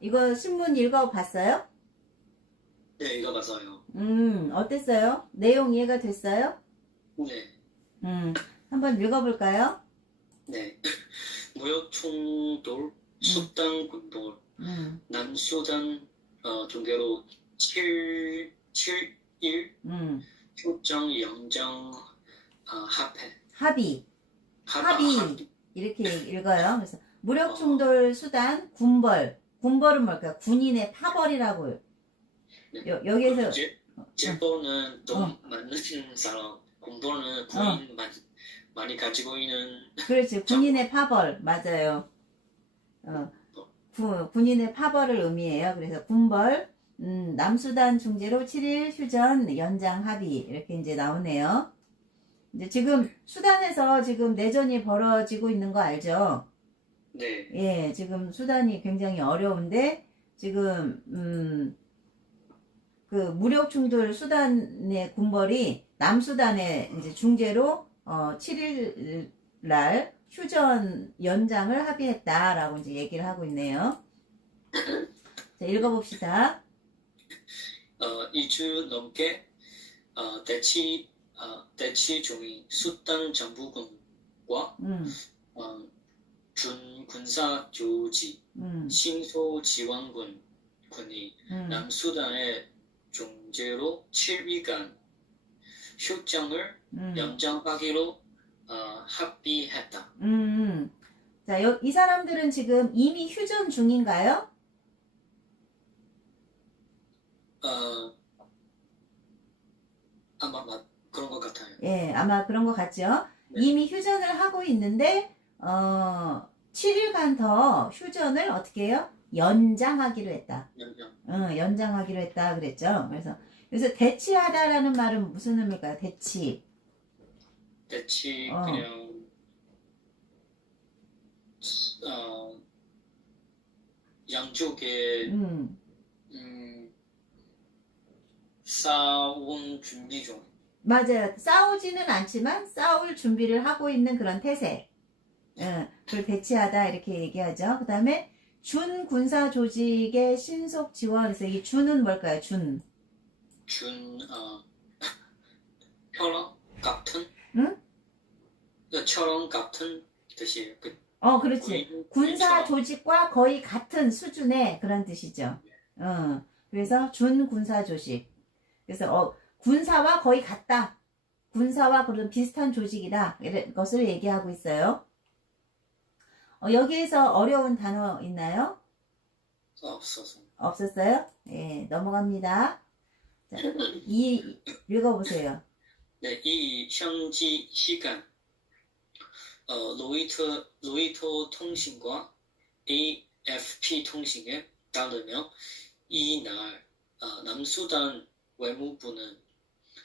이거 신문 읽어봤어요? 네, 읽어봤어요. 어땠어요? 내용 이해가 됐어요? 네, 한번 읽어볼까요? 네. 무역 충돌, 수단 군돌, 남수단 중계로 7일 휴장 연장 합의. 합의. 이렇게 읽어요. 그래서 무력 충돌 수단 군벌. 군벌은 뭘까요? 군인의 파벌이라고. 네. 여기에서 제보는 좀 많은 사람, 군벌은 군인 많이 가지고 있는. 그렇지. 군인의 파벌. 맞아요. 군인의 파벌을 의미해요. 그래서 군벌, 남수단 중재로 7일 휴전 연장 합의. 이렇게 이제 나오네요. 이제 지금 수단에서 지금 내전이 벌어지고 있는 거 알죠? 네. 예, 지금 수단이 굉장히 어려운데, 지금, 그 무력 충돌 수단의 군벌이 남수단의 이제 중재로 7일 날 휴전 연장을 합의했다라고 이제 얘기를 하고 있네요. 자, 읽어봅시다. 2주 넘게 대치 중인 수단 정부군과 준 군사 조직 신소지원군이 남수단의 중재로 7일간 휴장을 연장하기로 합의했다. 자, 이 사람들은 지금 이미 휴전 중인가요? 아마 그런 것 같아요. 예, 아마 그런 것 같죠. 네. 이미 휴전을 하고 있는데 7일간 더 휴전을 어떻게 해요? 연장하기로 했다. 연장하기로 했다 그랬죠. 그래서 대치하다라는 말은 무슨 의미일까요? 대치. 그냥 양쪽에 싸움 준비 중. 맞아요. 싸우지는 않지만 싸울 준비를 하고 있는 그런 태세. 그걸 대치하다 이렇게 얘기하죠. 그 다음에 준 군사 조직의 신속 지원. 그래서 이 준은 뭘까요? 처럼 같은? 응? 처럼 같은 뜻이에요. 그렇지. 군사 조직과 거의 같은 수준의 그런 뜻이죠. 그래서 준 군사 조직. 그래서 군사와 거의 같다. 군사와 그런 비슷한 조직이다. 이런 것을 얘기하고 있어요. 여기에서 어려운 단어 있나요? 없었어요? 예, 넘어갑니다. 자, 읽어보세요. 네, 이 현지 시간 로이터 통신과 AFP 통신에 따르면 이날 남수단 외무부는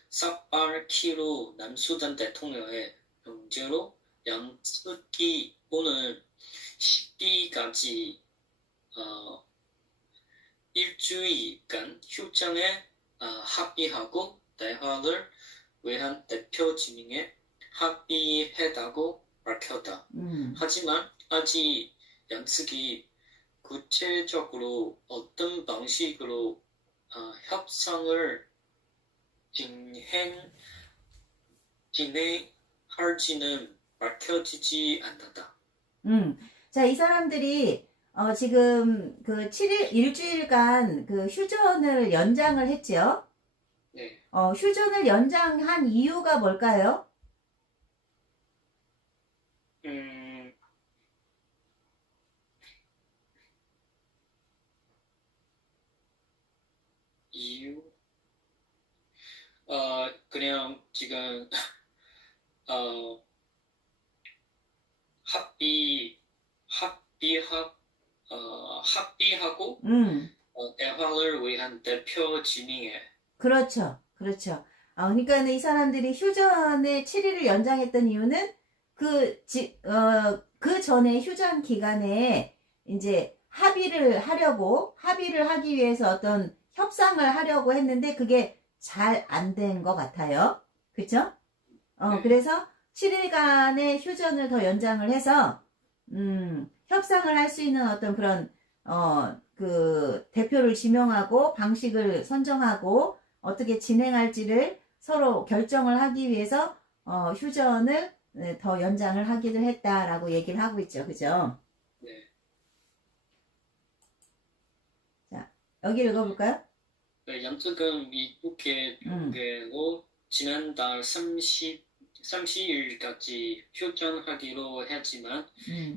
삭발키로 남수단 대통령의 명제로 양측이 오는 10일까지 일주일간 휴장에 합의하고 대화를 위한 대표 진행에 합의했다고 밝혔다. 하지만 아직 양측이 구체적으로 어떤 방식으로 협상을 진행할지는 밝혀지지 않았다. 자, 이 사람들이 지금 그 7일 일주일간 그 휴전을 연장을 했죠. 네. 휴전을 연장한 이유가 뭘까요? 이유? 그냥 지금 합의하고 대화를 위한 대표 진행에. 그렇죠. 그러니까 이 사람들이 휴전의 7일을 연장했던 이유는 그 전에 휴전 기간에 이제 합의를 하기 위해서 어떤 협상을 하려고 했는데 그게 잘 안 된 것 같아요. 그쵸? 그래서 7일간의 휴전을 더 연장을 해서 협상을 할 수 있는 어떤 그런 그 대표를 지명하고 방식을 선정하고 어떻게 진행할지를 서로 결정을 하기 위해서 휴전을 더 연장을 하기도 했다라고 얘기를 하고 있죠. 그죠? 네. 자, 여기 읽어볼까요? 네, 양측은 미국의 경계로 지난달 30일까지 휴전하기로 했지만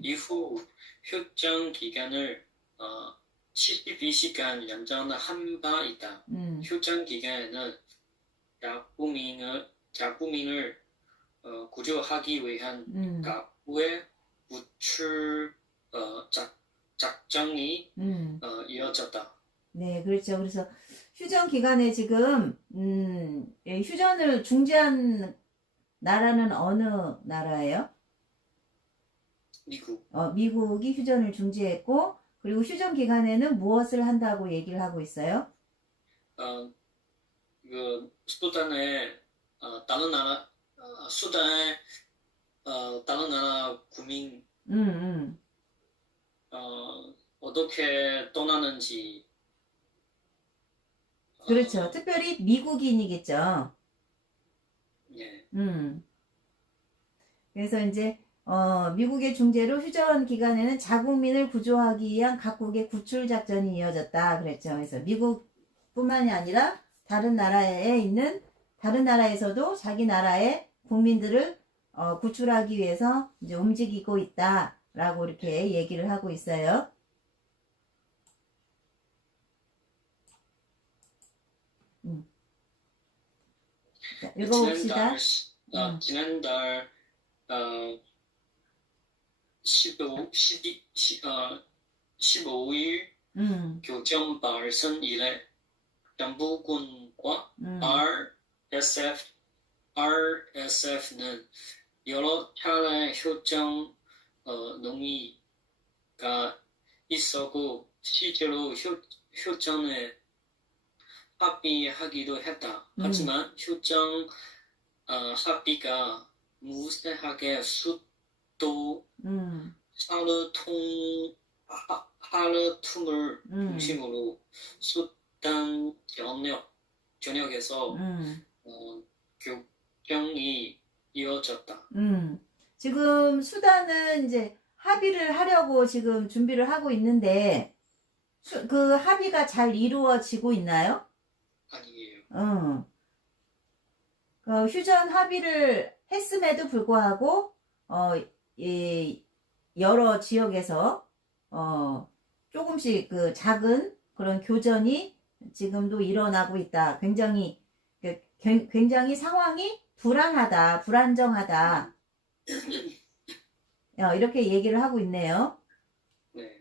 이후 휴전 기간을 72시간 연장한 바 있다. 휴전 기간에는 자국민을 구조하기 위한 각국의 구출 작전이 이어졌다. 네, 그렇죠. 그래서 휴전 기간에 지금 휴전을 중지한 나라는 어느 나라예요? 미국. 미국이 휴전을 중지했고, 그리고 휴전 기간에는 무엇을 한다고 얘기를 하고 있어요? 수단의 다른 나라 수단의 다른 나라 국민 어떻게 떠나는지. 그렇죠. 특별히 미국인이겠죠. 네. 그래서 이제 미국의 중재로 휴전 기간에는 자국민을 구조하기 위한 각국의 구출 작전이 이어졌다 그랬죠. 그래서 미국뿐만이 아니라 다른 나라에서도 자기 나라의 국민들을 구출하기 위해서 이제 움직이고 있다라고 이렇게 얘기를 하고 있어요. 자, 읽어봅시다. 지난달 15일 교전 발생 이래 정부군과 RSF는 여러 차례 휴전 논의가 있었고 실제로 휴전에 합의하기도 했다. 하지만 휴전 합의가 무색하게 수도 하르툼을 중심으로 수단 전역에서 교경이 이어졌다. 지금 수단은 이제 합의를 하려고 지금 준비를 하고 있는데 그 합의가 잘 이루어지고 있나요? 아니에요. 휴전 합의를 했음에도 불구하고 여러 지역에서 조금씩 그 작은 그런 교전이 지금도 일어나고 있다. 굉장히 상황이 불안정하다. 이렇게 얘기를 하고 있네요. 네.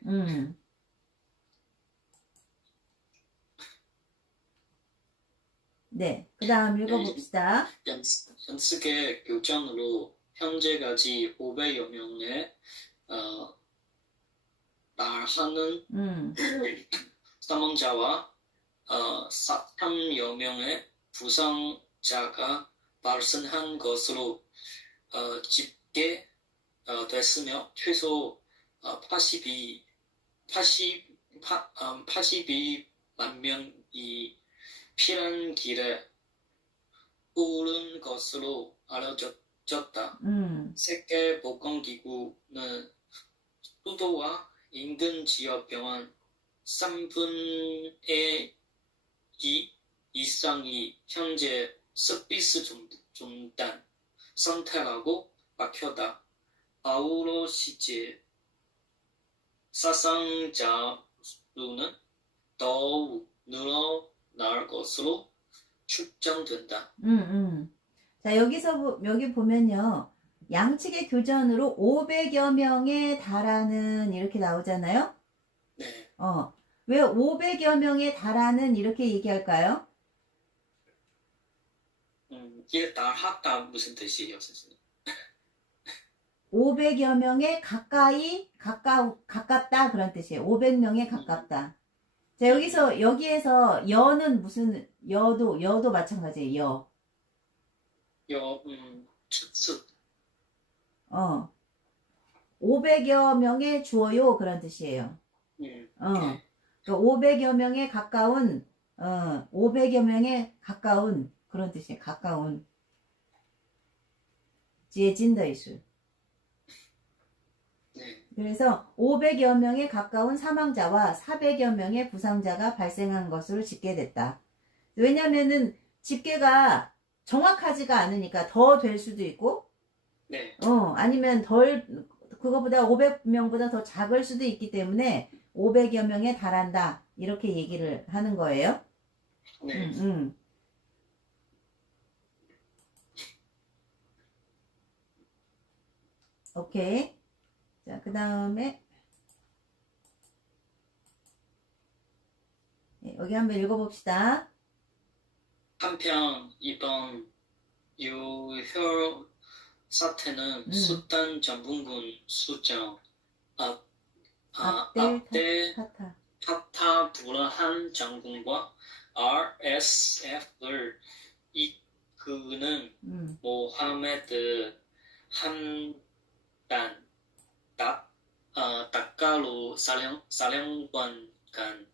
네, 그 다음 읽어봅시다. 연습의 교전으로 현재까지 500여 명의 말하는 사망자와 4,000여 명의 부상자가 발생한 것으로 집계됐으며 최소 82만 명이 피난길에 오른 것으로 알려졌다. 세계보건기구는 수도와 인근 지역 병원 3분의 2 이상이 현재 서비스 중단 상태라고 밝혔다. 아울러 실제 사상자 수는 더욱 늘어날 것으로 추정된다. 자, 여기 보면요. 양측의 교전으로 500여 명에 달하는 이렇게 나오잖아요. 네. 왜 500여 명에 달하는 이렇게 얘기할까요? 이게 달하다 무슨 뜻이에요, 선생님? 500여 명에 가깝다 그런 뜻이에요. 500명에 가깝다. 자, 여기에서 여는 무슨 여도 마찬가지예요. 추측. 500여 명에 주어요 그런 뜻이에요. 어. 그 500여 명에 가까운 500여 명에 가까운 그런 뜻이에요. 가까운 지진더이수. 네. 그래서 500여 명에 가까운 사망자와 400여 명의 부상자가 발생한 것으로 집계됐다. 왜냐면은 집계가 정확하지가 않으니까 더 될 수도 있고, 네. 아니면 그거보다 500명보다 더 작을 수도 있기 때문에 500여 명에 달한다. 이렇게 얘기를 하는 거예요. 네. 오케이. 자, 그 다음에 여기 한번 읽어봅시다. 한편 이번 유혈 사태는 수단 정부군 수정 압대 파타 브라한 장군과 RSF를 이끄는 모하메드 함단 다가로 사령관 간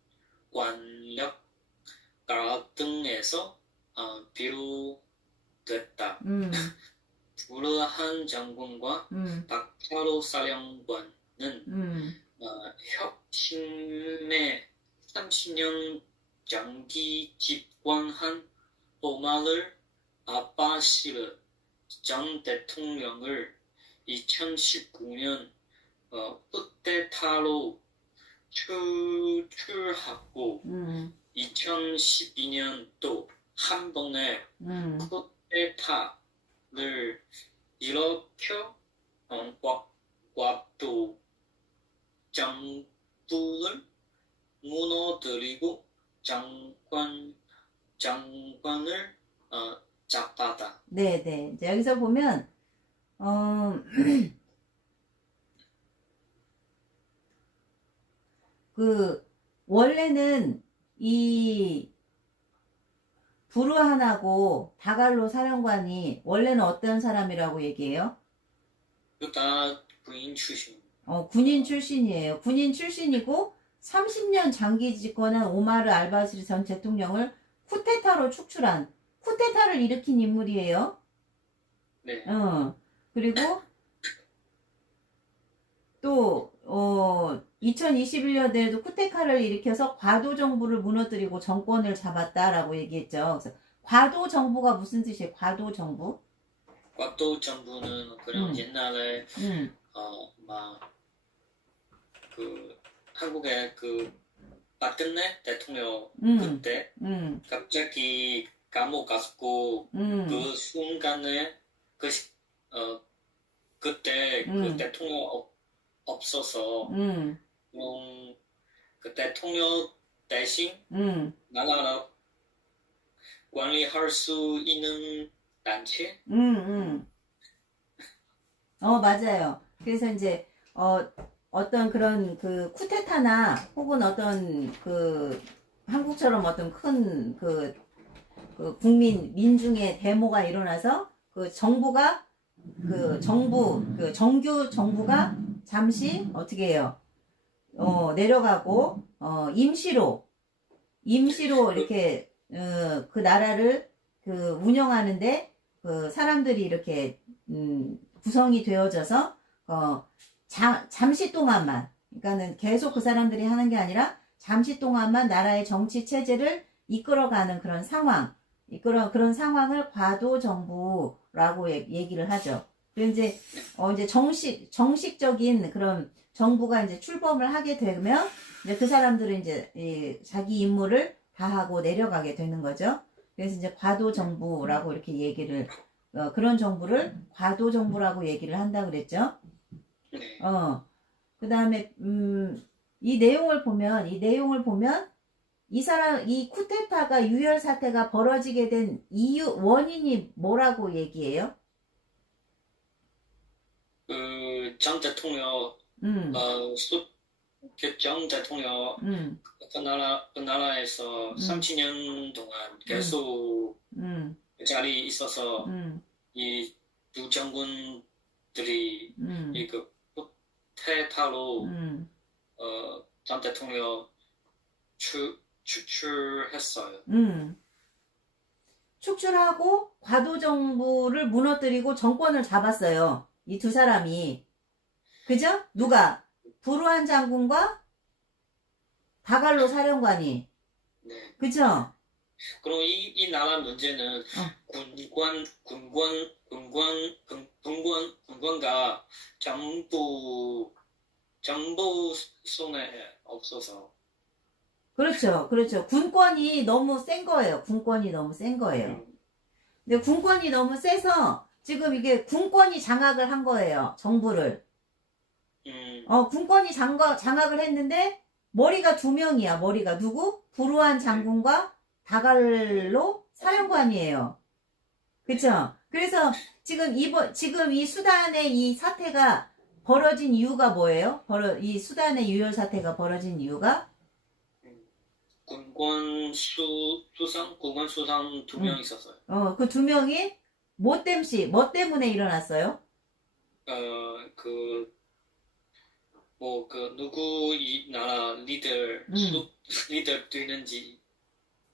관력 갈등에서 비롯됐다. 브라한 장군과 다카로 사령관은 혁신의 30년 장기 집권한 오마르 아바시르 전 대통령을 2019년 쿠데타로 추출하고 2012년도 한 번에 쿠데타를 일으켜 과도 정부를 무너뜨리고 장관을 잡았다. 네네. 이제 여기서 보면 원래는 이 부르한하고 다갈로 사령관이 원래는 어떤 사람이라고 얘기해요? 다 군인 출신. 군인 출신이에요. 군인 출신이고 30년 장기 집권한 오마르 알바시르 전 대통령을 쿠데타로 축출한 쿠데타를 일으킨 인물이에요. 네. 그리고 또 2021년에도 쿠데타를 일으켜서 과도 정부를 무너뜨리고 정권을 잡았다라고 얘기했죠. 그래서 과도 정부가 무슨 뜻이에요? 과도 정부? 과도 정부는 그냥 옛날에 한국의 박근혜 대통령 그때 갑자기 감옥 갔고 그 순간에 그때 그 대통령 없어서 그 대통령 대신 나라를 관리할 수 있는 단체? 맞아요. 그래서 이제 어떤 그런 그 쿠데타나 혹은 어떤 한국처럼 어떤 큰 민중의 데모가 일어나서 정부가 정규 정부가 잠시 어떻게 해요? 내려가고 임시로 이렇게 그 나라를 운영하는데 사람들이 이렇게 구성이 되어져서 잠시 동안만, 그러니까는 계속 그 사람들이 하는 게 아니라 잠시 동안만 나라의 정치 체제를 이끌어가는 그런 상황, 그런 상황을 과도 정부라고 얘기를 하죠. 그리고 이제 정식적인 그런 정부가 이제 출범을 하게 되면 이제 그 사람들은 이제 자기 임무를 다하고 내려가게 되는 거죠. 그래서 이제 과도 정부라고 이렇게 얘기를 그런 정부를 과도 정부라고 얘기를 한다 그랬죠. 그 다음에 이 내용을 보면 이 쿠데타가 유혈 사태가 벌어지게 된 원인이 뭐라고 얘기해요? 전 대통령 전 대통령 그 나라에서 30년 동안 계속 자리에 있어서 이 두 장군들이 이 쿠데타로 전 대통령 추출했어요. 축출하고 과도 정부를 무너뜨리고 정권을 잡았어요. 이 두 사람이. 그죠? 누가? 부루한 장군과 다갈로 사령관이. 네. 그죠? 그럼 이 나라 문제는 군관가 전부 손에 없어서. 그렇죠. 그렇죠. 군권이 너무 센 거예요. 군권이 너무 센 거예요. 근데 군권이 너무 세서 지금 이게 군권이 장악을 한 거예요. 정부를. 군권이 장악을 했는데 머리가 두 명이야. 머리가 누구? 부루한 장군과 다갈로 사령관이에요. 그쵸? 그래서 지금 이 수단의 이 사태가 벌어진 이유가 뭐예요? 이 수단의 유혈 사태가 벌어진 이유가? 군관 수상 두 명 있었어요. 그 두 명이 뭐 때문에 일어났어요? 누구 이 나라 리더 되는지.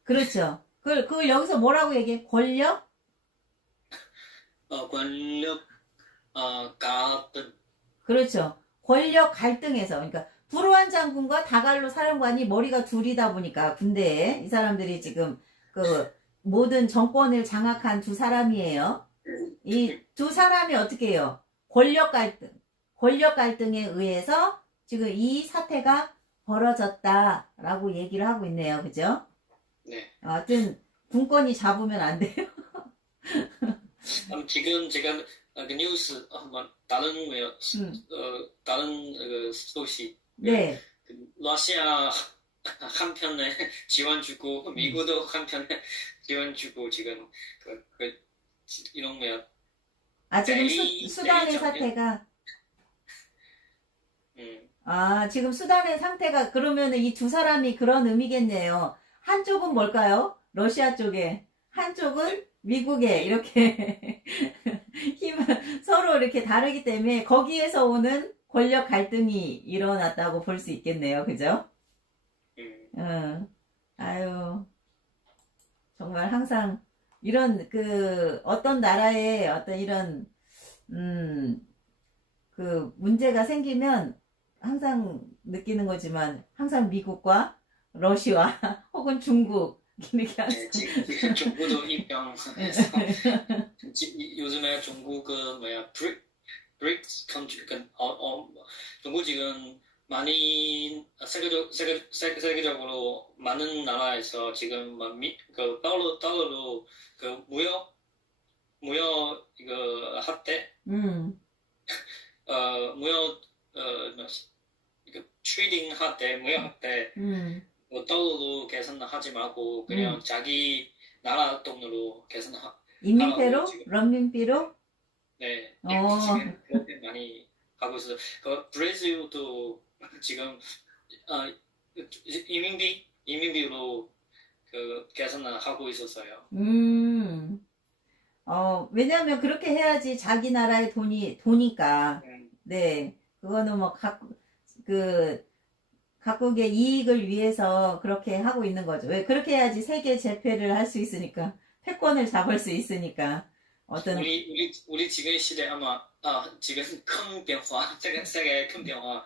그렇죠. 그걸 여기서 뭐라고 얘기해? 권력? 권력, 갈등. 그렇죠. 권력 갈등에서, 그러니까, 부루한 장군과 다갈로 사령관이 머리가 둘이다 보니까, 군대에, 이 사람들이 지금, 모든 정권을 장악한 두 사람이에요. 이 두 사람이 어떻게 해요? 권력 갈등에 의해서 지금 이 사태가 벌어졌다라고 얘기를 하고 있네요. 그죠? 네. 하여튼 군권이 잡으면 안 돼요. 지금 제가 그 뉴스 다른 소식. 네. 러시아 한편에 지원 주고 미국도 한편에 지원 주고 지금 이런 지금 수단의 사태가 지금 수단의 상태가 그러면은 이 두 사람이 그런 의미겠네요. 한쪽은 뭘까요? 러시아 쪽에, 한쪽은 미국에 이렇게 힘을 서로 이렇게 다르기 때문에 거기에서 오는 권력 갈등이 일어났다고 볼 수 있겠네요. 그죠? 아유, 정말 항상 이런 어떤 나라에 어떤 이런 문제가 생기면 항상 느끼는 거지만 항상 미국과 러시아 혹은 중국 이렇게 지금 중국도 입장해서 요즘에 중국은 브릭스 컨트리 중국 지금 많이 세계적으로 많은 나라에서 지금 달러로 무역 이거 합대 무역 트레이딩 할 때 무역 할 때 달러로 계산하지 말고 그냥 자기 나라 돈으로 계산하. 인민폐로? 런민비로? 네. 지금 그렇게 많이 하고 있어요. 브라질도 지금 이민비로 계산을 하고 있었어요. 왜냐면 그렇게 해야지 자기 나라의 도니까. 네. 그거는 뭐 각국의 이익을 위해서 그렇게 하고 있는 거죠. 왜 그렇게 해야지 세계 재패를 할 수 있으니까. 패권을 잡을 수 있으니까. 우리 지금 시대 아마 지금 큰 변화, 세계 큰 변화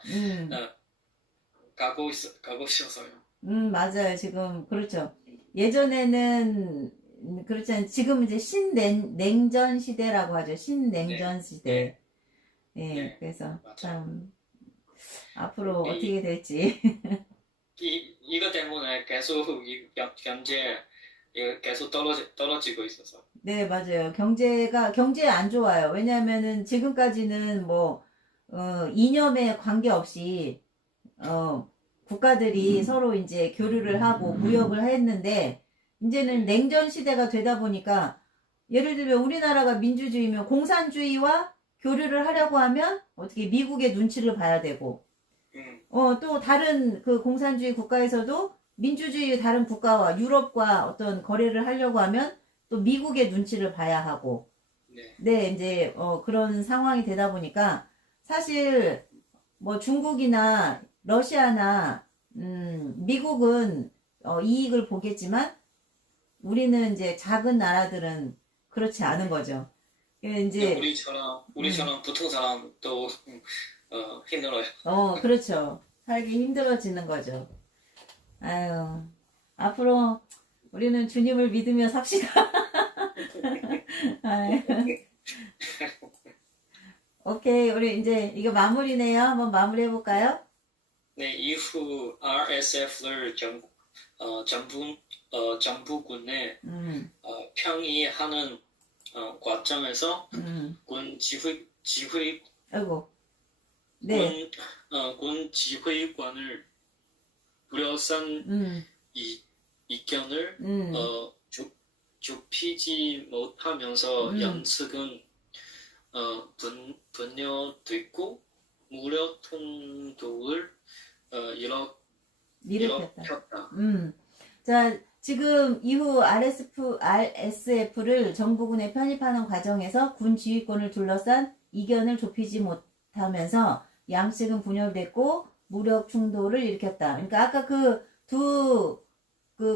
가고 있어서요. 맞아요. 지금 그렇죠. 예전에는 그렇지 않 지금 이제 신냉전 시대라고 하죠. 신냉전 시대. 네. 그래서 맞아요. 참 앞으로 어떻게 될지. 이거 때문에 계속 경제 계속 떨어지고 있어서. 네, 맞아요. 경제 안 좋아요. 왜냐면은 지금까지는 이념에 관계없이, 국가들이 서로 이제 교류를 하고 무역을 했는데, 이제는 냉전 시대가 되다 보니까, 예를 들면 우리나라가 민주주의면 공산주의와 교류를 하려고 하면, 어떻게 미국의 눈치를 봐야 되고, 또 다른 공산주의 국가에서도 민주주의 다른 국가와 유럽과 어떤 거래를 하려고 하면 또 미국의 눈치를 봐야 하고. 네, 이제 그런 상황이 되다 보니까 사실 중국이나 러시아나 미국은 이익을 보겠지만 우리는 이제 작은 나라들은 그렇지 않은 거죠. 이제 우리처럼 보통 사람도 힘들어요. 그렇죠. 살기 힘들어지는 거죠. 아유, 앞으로 우리는 주님을 믿으며 삽시다. 아유. 오케이, 우리 이제 이거 마무리네요. 한번 마무리 해볼까요? 네, 이후 RSF를 전부군에 평이하는 과정에서 군 아이고, 네, 군 지휘관을 둘러싼 이견을 좁히지 못하면서 연습은 분열됐고 무력 통도를 일으켰다. 자, 지금 이후 RSF를 정부군에 편입하는 과정에서 군 지휘권을 둘러싼 이견을 좁히지 못하면서 양측은 분열됐고 무력 충돌을 일으켰다. 그러니까 아까 그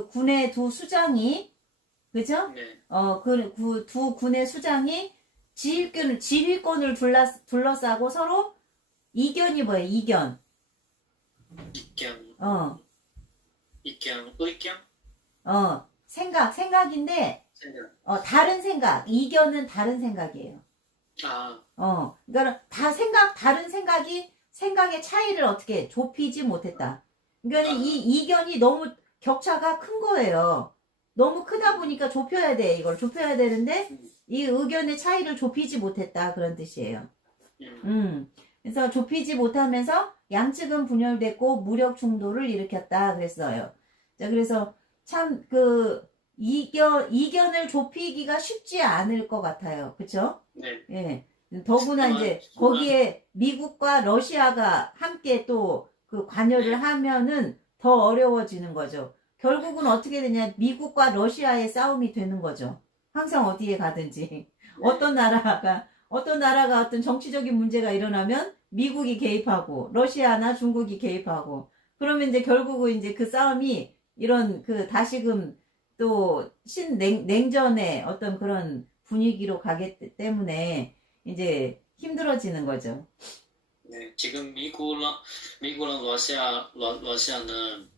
군의 두 수장이, 그죠? 네. 두 군의 수장이 지휘권을 둘러싸고 서로 이견이 뭐예요? 이견. 의견? 생각인데, 다른 생각. 이견은 다른 생각이에요. 그러니까 다른 생각의 차이를 어떻게 좁히지 못했다. 그러니까 이 이견이 너무 격차가 큰 거예요. 너무 크다 보니까 좁혀야 돼. 이걸 좁혀야 되는데, 이 의견의 차이를 좁히지 못했다. 그런 뜻이에요. 그래서 좁히지 못하면서 양측은 분열됐고 무력 충돌을 일으켰다. 그랬어요. 자, 그래서 참 이견을 좁히기가 쉽지 않을 것 같아요. 그쵸? 네. 예. 더구나 이제 거기에 미국과 러시아가 함께 또 그 관여를 하면은 더 어려워지는 거죠. 결국은 어떻게 되냐? 미국과 러시아의 싸움이 되는 거죠. 항상 어디에 가든지. 어떤 나라가 어떤 정치적인 문제가 일어나면 미국이 개입하고 러시아나 중국이 개입하고 그러면 이제 결국은 이제 그 싸움이 이런 다시금 또 냉전의 어떤 그런 분위기로 가기 때문에 이제 힘들어지는 거죠. 네, 지금 미국이랑 러시아는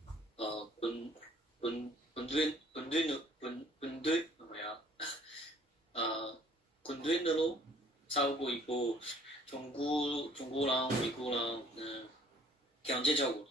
군대으로 싸우고 있고 중국랑 미국랑은 경제적으로